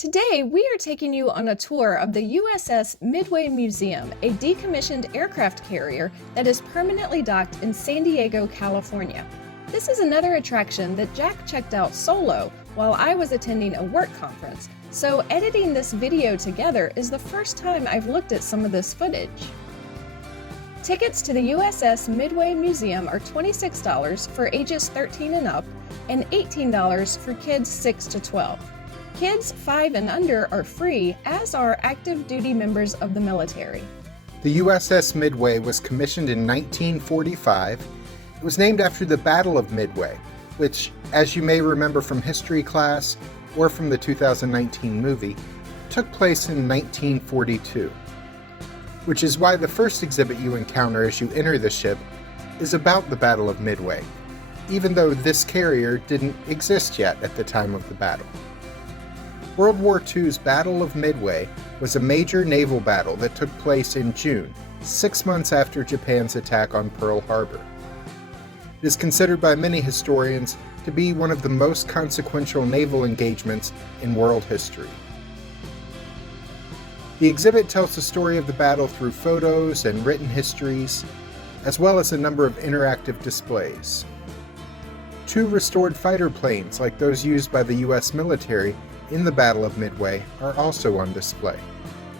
Today, we are taking you on a tour of the USS Midway Museum, a decommissioned aircraft carrier that is permanently docked in San Diego, California. This is another attraction that Jack checked out solo while I was attending a work conference, so editing this video together is the first time I've looked at some of this footage. Tickets to the USS Midway Museum are $26 for ages 13 and up, and $18 for kids 6 to 12. Kids 5 and under are free, as are active duty members of the military. The USS Midway was commissioned in 1945. It was named after the Battle of Midway, which, as you may remember from history class or from the 2019 movie, took place in 1942. Which is why the first exhibit you encounter as you enter the ship is about the Battle of Midway, even though this carrier didn't exist yet at the time of the battle. World War II's Battle of Midway was a major naval battle that took place in June, 6 months after Japan's attack on Pearl Harbor. It is considered by many historians to be one of the most consequential naval engagements in world history. The exhibit tells the story of the battle through photos and written histories, as well as a number of interactive displays. 2 restored fighter planes, like those used by the U.S. military in the Battle of Midway, are also on display.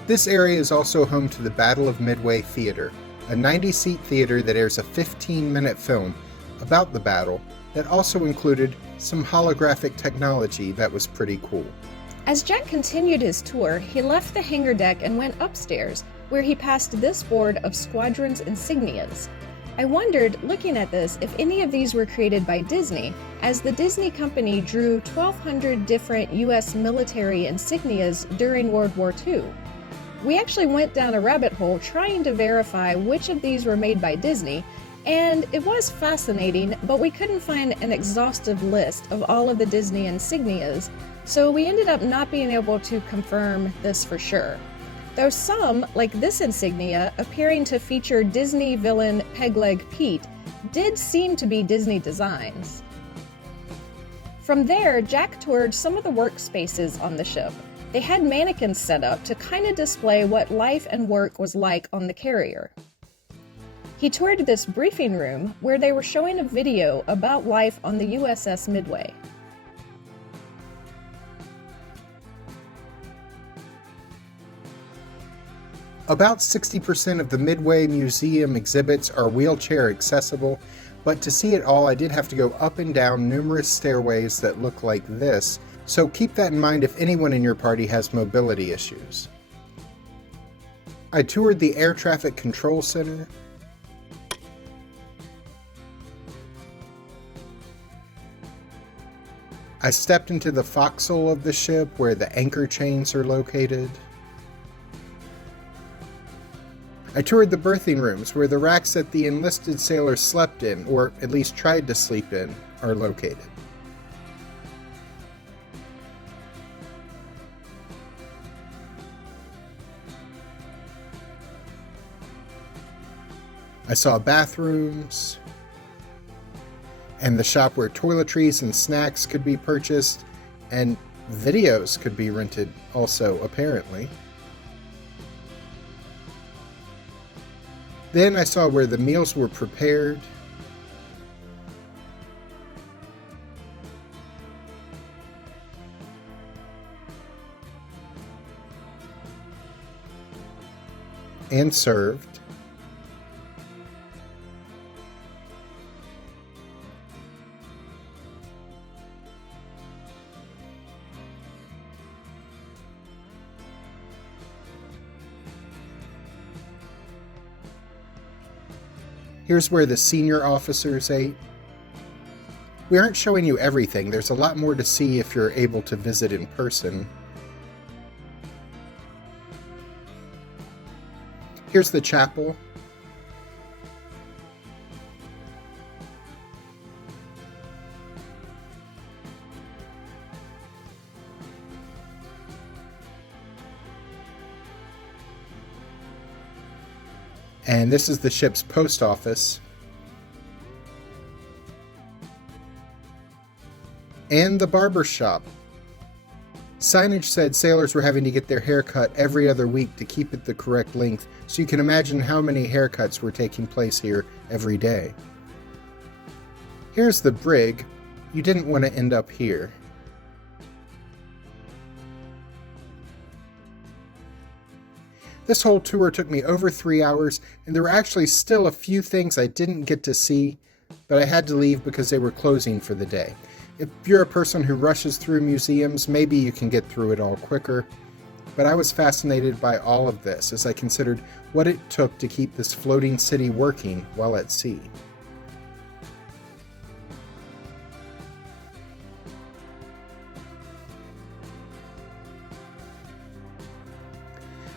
This area is also home to the Battle of Midway Theater, a 90-seat theater that airs a 15-minute film about the battle that also included some holographic technology that was pretty cool. As Jack continued his tour, he left the hangar deck and went upstairs, where he passed this board of Squadron's Insignias. I wondered, looking at this, if any of these were created by Disney, as the Disney company drew 1,200 different U.S. military insignias during World War II. We actually went down a rabbit hole trying to verify which of these were made by Disney, and it was fascinating, but we couldn't find an exhaustive list of all of the Disney insignias, so we ended up not being able to confirm this for sure. Though some, like this insignia, appearing to feature Disney villain Pegleg Pete, did seem to be Disney designs. From there, Jack toured some of the workspaces on the ship. They had mannequins set up to kind of display what life and work was like on the carrier. He toured this briefing room where they were showing a video about life on the USS Midway. About 60% of the Midway Museum exhibits are wheelchair accessible, but to see it all I did have to go up and down numerous stairways that look like this, so keep that in mind if anyone in your party has mobility issues. I toured the Air Traffic Control Center, I stepped into the forecastle of the ship where the anchor chains are located. I toured the berthing rooms where the racks that the enlisted sailors slept in, or at least tried to sleep in, are located. I saw bathrooms, and the shop where toiletries and snacks could be purchased, and videos could be rented also, apparently. Then I saw where the meals were prepared. And served. Here's where the senior officers ate. We aren't showing you everything. There's a lot more to see if you're able to visit in person. Here's the chapel. And this is the ship's post office. and the barber shop. Signage said sailors were having to get their hair cut every other week to keep it the correct length, so you can imagine how many haircuts were taking place here every day. Here's the brig. You didn't want to end up here. This whole tour took me over 3 hours, and there were actually still a few things I didn't get to see, but I had to leave because they were closing for the day. If you're a person who rushes through museums, maybe you can get through it all quicker. But I was fascinated by all of this as I considered what it took to keep this floating city working while at sea.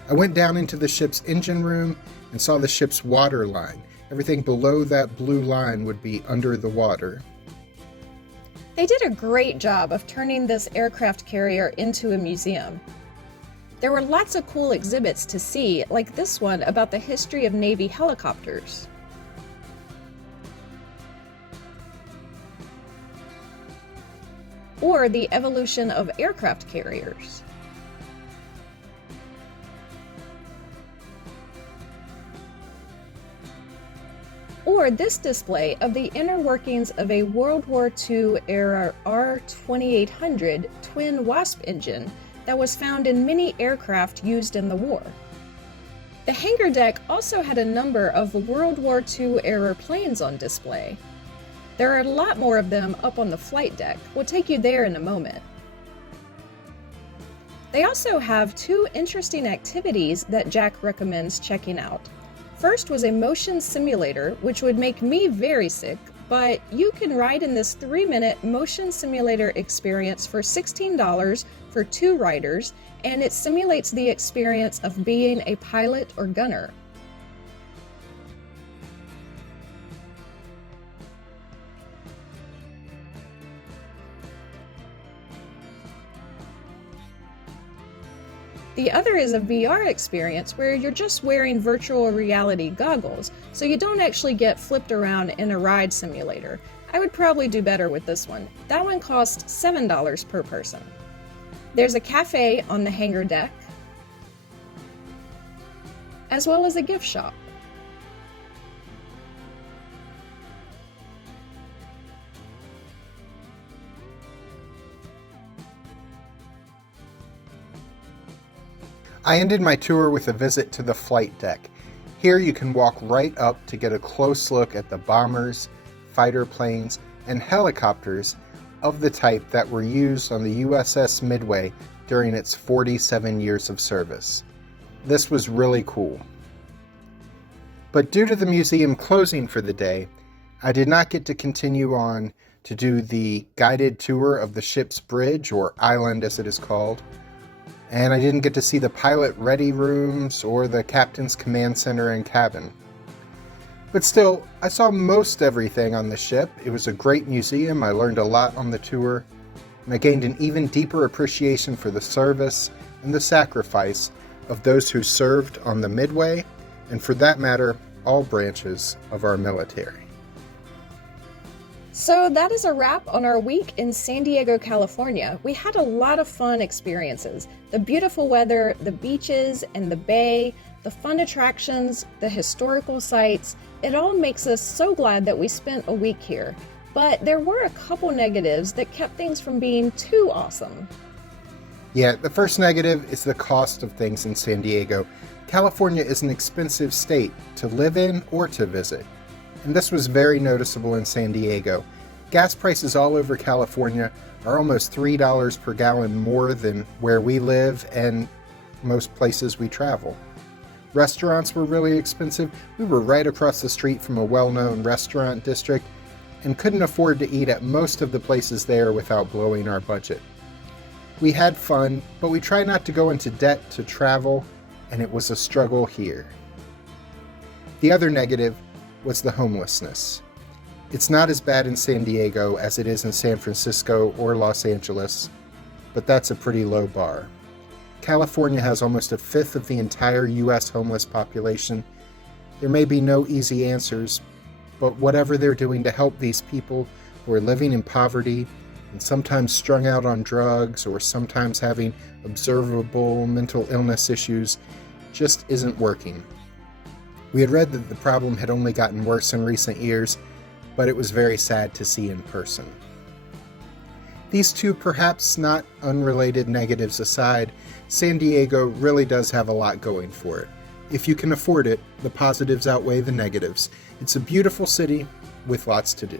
I went down into the ship's engine room and saw the ship's water line. Everything below that blue line would be under the water. They did a great job of turning this aircraft carrier into a museum. There were lots of cool exhibits to see, like this one about the history of Navy helicopters. Or the evolution of aircraft carriers. Or this display of the inner workings of a World War II era R-2800 twin Wasp engine that was found in many aircraft used in the war. The hangar deck also had a number of World War II era planes on display. There are a lot more of them up on the flight deck. We'll take you there in a moment. They also have two interesting activities that Jack recommends checking out. First was a motion simulator, which would make me very sick, but you can ride in this 3-minute motion simulator experience for $16 for 2 riders, and it simulates the experience of being a pilot or gunner. The other is a VR experience where you're just wearing virtual reality goggles, so you don't actually get flipped around in a ride simulator. I would probably do better with this one. That one costs $7 per person. There's a cafe on the hangar deck, as well as a gift shop. I ended my tour with a visit to the flight deck. Here you can walk right up to get a close look at the bombers, fighter planes, and helicopters of the type that were used on the USS Midway during its 47 years of service. This was really cool. But due to the museum closing for the day, I did not get to continue on to do the guided tour of the ship's bridge, or island as it is called. And I didn't get to see the pilot ready rooms or the captain's command center and cabin. But still, I saw most everything on the ship. It was a great museum. I learned a lot on the tour, and I gained an even deeper appreciation for the service and the sacrifice of those who served on the Midway, and for that matter, all branches of our military. So that is a wrap on our week in San Diego, California. We had a lot of fun experiences. The beautiful weather, the beaches and the bay, the fun attractions, the historical sites. It all makes us so glad that we spent a week here. But there were a couple negatives that kept things from being too awesome. Yeah, the first negative is the cost of things in San Diego. California is an expensive state to live in or to visit. And this was very noticeable in San Diego. Gas prices all over California are almost $3 per gallon more than where we live and most places we travel. Restaurants were really expensive. We were right across the street from a well-known restaurant district and couldn't afford to eat at most of the places there without blowing our budget. We had fun, but we tried not to go into debt to travel, and it was a struggle here. The other negative was the homelessness. It's not as bad in San Diego as it is in San Francisco or Los Angeles, but that's a pretty low bar. California has almost a fifth of the entire U.S. homeless population. There may be no easy answers, but whatever they're doing to help these people who are living in poverty and sometimes strung out on drugs, or sometimes having observable mental illness issues, just isn't working. We had read that the problem had only gotten worse in recent years, but it was very sad to see in person. These two perhaps not unrelated negatives aside, San Diego really does have a lot going for it. If you can afford it, the positives outweigh the negatives. It's a beautiful city with lots to do.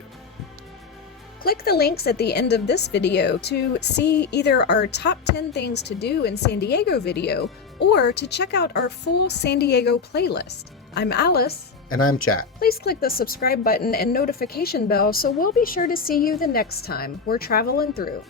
Click the links at the end of this video to see either our top 10 things to do in San Diego video, or to check out our full San Diego playlist. I'm Alice. And I'm Jack. Please click the subscribe button and notification bell so we'll be sure to see you the next time we're traveling through.